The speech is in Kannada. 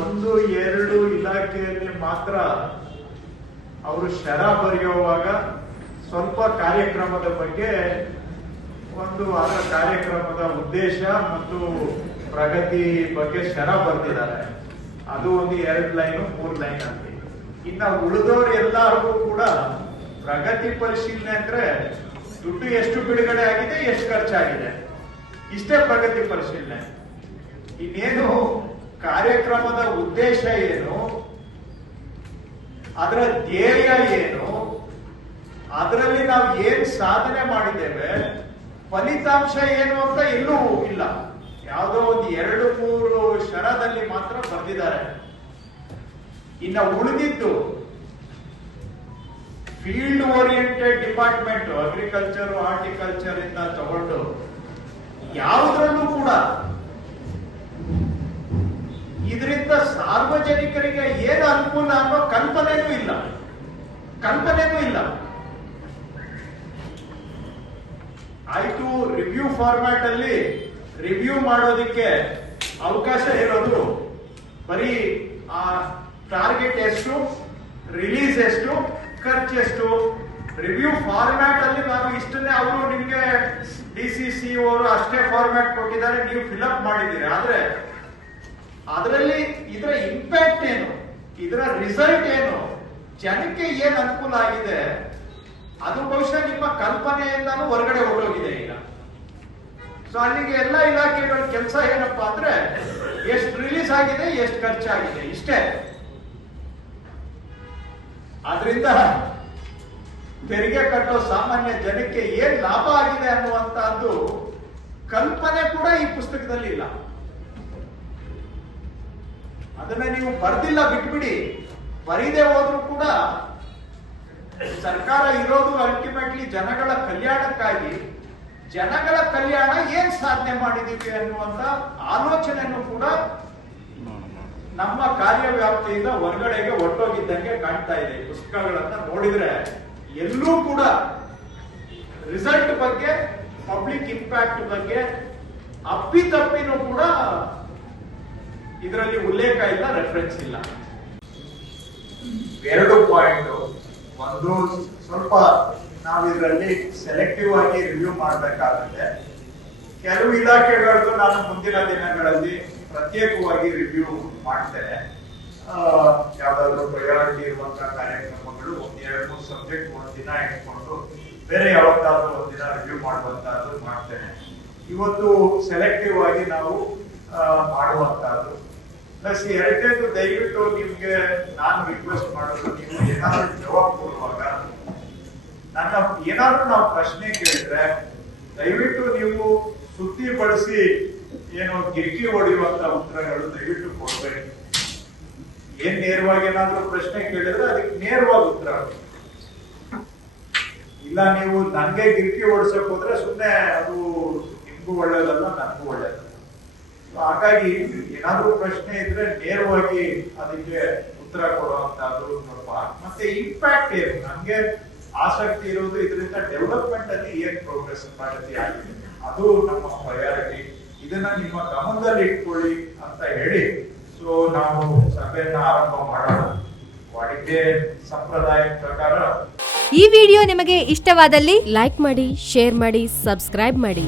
ಒಂದು, ಎರಡು ಇಲಾಖೆಯಲ್ಲಿ ಮಾತ್ರ ಅವರು ಶರ ಬರೆಯುವಾಗ ಸ್ವಲ್ಪ ಕಾರ್ಯಕ್ರಮದ ಬಗ್ಗೆ ಒಂದು ಅದರ ಕಾರ್ಯಕ್ರಮದ ಉದ್ದೇಶ ಮತ್ತು ಪ್ರಗತಿ ಬಗ್ಗೆ ಶರ ಬರೆದಿದ್ದಾರೆ. ಅದು ಒಂದು ಎರಡು ಲೈನು, ಮೂರು ಲೈನ್ ಅಂತ. ಇನ್ನ ಉಳಿದವರು ಎಲ್ಲರಿಗೂ ಕೂಡ ಪ್ರಗತಿ ಪರಿಶೀಲನೆ ಅಂದ್ರೆ ದುಡ್ಡು ಎಷ್ಟು ಬಿಡುಗಡೆ ಆಗಿದೆ, ಎಷ್ಟು ಖರ್ಚಾಗಿದೆ. ಇಷ್ಟೇ ಪ್ರಗತಿ ಪರಿಶೀಲನೆ. ಇನ್ನೇನು ಕಾರ್ಯಕ್ರಮದ ಉದ್ದೇಶ ಏನು? ಅದರ ಧ್ಯೇಯ ಏನು? ಅದರಲ್ಲಿ ನಾವು ಏನ್ ಸಾಧನೆ ಮಾಡಿದ್ದೇವೆ? ಫಲಿತಾಂಶ ಏನು ಅಂತ ಎಲ್ಲೂ ಇಲ್ಲ. ಯಾವುದೋ ಒಂದು ಎರಡು, ಮೂರು ಶರದಲ್ಲಿ ಮಾತ್ರ ಬರೆದಿದ್ದಾರೆ. ಇನ್ನ ಉಳಿದಿದ್ದು field oriented department agriculture horticulture ಇಂದ ತಗೊಂಡು ಯಾವುದ್ರಲ್ಲೂ ಕೂಡ ಇದರಿಂದ ಸಾರ್ವಜನಿಕರಿಗೆ ಏನು ಅನುಕೂಲ ಅನ್ನೋ ಕಲ್ಪನೆನೂ ಇಲ್ಲ. ಕಲ್ಪನೆಗೂ ಇಲ್ಲ. ಆಯ್ತು ರಿವ್ಯೂ ಫಾರ್ಮ್ಯಾಟ್ ಅಲ್ಲಿ ರಿವ್ಯೂ ಮಾಡೋದಿಕ್ಕೆ ಅವಕಾಶ ಇರೋದು ಬರೀ ಆ ಟಾರ್ಗೆಟ್ ಎಷ್ಟು ರಿಲೀಸ್ ಎಷ್ಟು, ಖರ್ಚು ಎಷ್ಟು. ರಿವ್ಯೂ ಫಾರ್ಮ್ಯಾಟ್ ಅಲ್ಲಿ ನಾನು ಇಷ್ಟನ್ನೇ ಅವರು ನಿಮಗೆ ಡಿ ಸಿ ಸಿ ಅವರು ಅಷ್ಟೇ ಫಾರ್ಮ್ಯಾಟ್ ಕೊಟ್ಟಿದ್ದಾರೆ, ನೀವು ಫಿಲಪ್ ಮಾಡಿದ್ದೀರಿ. ಆದ್ರೆ ಅದರಲ್ಲಿ ಇದರ ಇಂಪ್ಯಾಕ್ಟ್ ಏನು? ಇದರ ರಿಸಲ್ಟ್ ಏನು? ಜನಕ್ಕೆ ಏನ್ ಅನುಕೂಲ ಆಗಿದೆ? ಅದು ಬಹುಶಃ ನಿಮ್ಮ ಕಲ್ಪನೆಯಿಂದಾನು ಹೊರಗಡೆ ಹೋಗೋಗಿದೆ ಈಗ. ಸೊ ಅಲ್ಲಿಗೆ ಎಲ್ಲ ಇಲಾಖೆಗಳ ಕೆಲಸ ಏನಪ್ಪಾ ಅಂದ್ರೆ, ಎಷ್ಟು ರಿಲೀಸ್ ಆಗಿದೆ, ಎಷ್ಟು ಖರ್ಚಾಗಿದೆ? ಇಷ್ಟೇ. ಆದ್ರಿಂದ ತೆರಿಗೆ ಕಟ್ಟೋ ಸಾಮಾನ್ಯ ಜನಕ್ಕೆ ಏನ್ ಲಾಭ ಆಗಿದೆ ಅನ್ನುವಂತಹದ್ದು ಕಲ್ಪನೆ ಕೂಡ ಈ ಪುಸ್ತಕದಲ್ಲಿ ಇಲ್ಲ. ಅದನ್ನ ನೀವು ಬರ್ದಿಲ್ಲ, ಬಿಟ್ಬಿಡಿ. ಬರೀದೆ ಹೋದ್ರು ಕೂಡ ಸರ್ಕಾರ ಇರೋದು ಅಲ್ಟಿಮೇಟ್ಲಿ ಜನಗಳ ಕಲ್ಯಾಣಕ್ಕಾಗಿ. ಜನಗಳ ಕಲ್ಯಾಣ ಏನ್ ಸಾಧನೆ ಮಾಡಿದೀವಿ ಅನ್ನುವಂತ ಆಲೋಚನೆಯನ್ನು ಕೂಡ ನಮ್ಮ ಕಾರ್ಯವ್ಯಾಪ್ತಿಯಿಂದ ಹೊರಗಡೆಗೆ ಒಟ್ಟೋಗಿದ್ದಂಗೆ ಕಾಣ್ತಾ ಇದೆ. ಪುಸ್ತಕಗಳನ್ನ ನೋಡಿದ್ರೆ ಎಲ್ಲೂ ಕೂಡ ರಿಸಲ್ಟ್ ಬಗ್ಗೆ ಪಬ್ಲಿಕ್ ಇಂಪ್ಯಾಕ್ಟ್ ಬಗ್ಗೆ ಅಪ್ಪಿತಪ್ಪಿನೂ ಕೂಡ ಇದರಲ್ಲಿ ಉಲ್ಲೇಖ ಇಲ್ಲ ರೆಫರೆನ್ಸ್ ಇಲ್ಲ. ಎರಡು ಪಾಯಿಂಟ್ ಒಂದು ಸ್ವಲ್ಪ ನಾವು ಇದರಲ್ಲಿ ಸೆಲೆಕ್ಟಿವ್ ಆಗಿ ರಿವ್ಯೂ ಮಾಡಬೇಕಾಗುತ್ತೆ. ಕೆಲವು ಇಲಾಖೆಗಳದ್ದು ನಾನು ಮುಂದಿನ ದಿನಗಳಲ್ಲಿ ಪ್ರತ್ಯೇಕವಾಗಿ ರಿವ್ಯೂ ಮಾಡ್ತೇನೆ. ಯಾವ್ದಾದ್ರು ಪ್ರಯಾರಿಟಿ ಇರುವಂತಹ ಕಾರ್ಯಕ್ರಮಗಳು ಒಂದ್ ಎರಡು ಮೂರು ಸಬ್ಜೆಕ್ಟ್ ಒಂದ್ ದಿನ ಇಟ್ಕೊಂಡು ಬೇರೆ ಯಾವತ್ತಾದ್ರೂ ಒಂದಿನ ರಿವ್ಯೂ ಮಾಡುವಂತಹದ್ದು ಮಾಡ್ತೇನೆ. ಇವತ್ತು ಸೆಲೆಕ್ಟಿವ್ ಆಗಿ ನಾವು ಮಾಡುವಂತಹದ್ದು ಪ್ಲಸ್ ಎರಡನೇದು ದಯವಿಟ್ಟು ನಿಮ್ಗೆ ನಾನು ರಿಕ್ವೆಸ್ಟ್ ಮಾಡೋದು, ನೀವು ಏನಾದ್ರು ಜವಾಬ್ ಕೊಡುವಾಗ ನನ್ನ ಏನಾದ್ರು ನಾವು ಪ್ರಶ್ನೆ ಕೇಳಿದ್ರೆ ದಯವಿಟ್ಟು ನೀವು ಸುದ್ದಿ ಬಳಸಿ ಏನು ಗಿರ್ಕಿ ಹೊಡೆಯುವಂತ ಉತ್ತರಗಳು ದಯವಿಟ್ಟು ಕೊಡ್ಬೇಕು ಏನ್ ನೇರವಾಗಿ ಏನಾದ್ರು ಪ್ರಶ್ನೆ ಕೇಳಿದ್ರೆ ಅದಕ್ಕೆ ನೇರವಾಗಿ ಉತ್ತರ. ಇಲ್ಲ, ನೀವು ನನಗೆ ಗಿರ್ಕಿ ಓಡಿಸಕ್ ಹೋದ್ರೆ ಸುಮ್ಮನೆ ಅದು ನಿಮ್ಗೂ ಒಳ್ಳೇದಲ್ಲ, ನನಗೂ ಒಳ್ಳೇದಲ್ಲ ಹಾಗಾಗಿ ಏನಾದ್ರೂ ಪ್ರಶ್ನೆ ಇದ್ರೆ ನೇರವಾಗಿ ಅದಕ್ಕೆ ಉತ್ತರ ಕೊಡುವಂತಾದ್ರು ಸ್ವಲ್ಪ ಮತ್ತೆ ಇಂಪ್ಯಾಕ್ಟ್ ಏನು? ನಮ್ಗೆ ಆಸಕ್ತಿ ಇರುವುದು ಇದರಿಂದ ಡೆವಲಪ್ಮೆಂಟ್ ಅಲ್ಲಿ ಏನ್ ಪ್ರೋಗ್ರೆಸ್ ಪ್ರಗತಿ ಆಗಿದೆ ಅದು ನಮ್ಮ ಪ್ರಯಾರಿಟಿ ಇದನ್ನ ನಿಮ್ಮ ಗಮನದಲ್ಲಿ ಇಟ್ಕೊಳ್ಳಿ ಅಂತ ಹೇಳಿ. ಸೊ ನಾವು ಸಭೆಯನ್ನ ಆರಂಭ ಮಾಡೋಣ. ವಾಡಿಕೆ ಸಂಪ್ರದಾಯ ಪ್ರಕಾರ. ಈ ವಿಡಿಯೋ ನಿಮಗೆ ಇಷ್ಟವಾದಲ್ಲಿ ಲೈಕ್ ಮಾಡಿ ಶೇರ್ ಮಾಡಿ ಸಬ್ಸ್ಕ್ರೈಬ್ ಮಾಡಿ.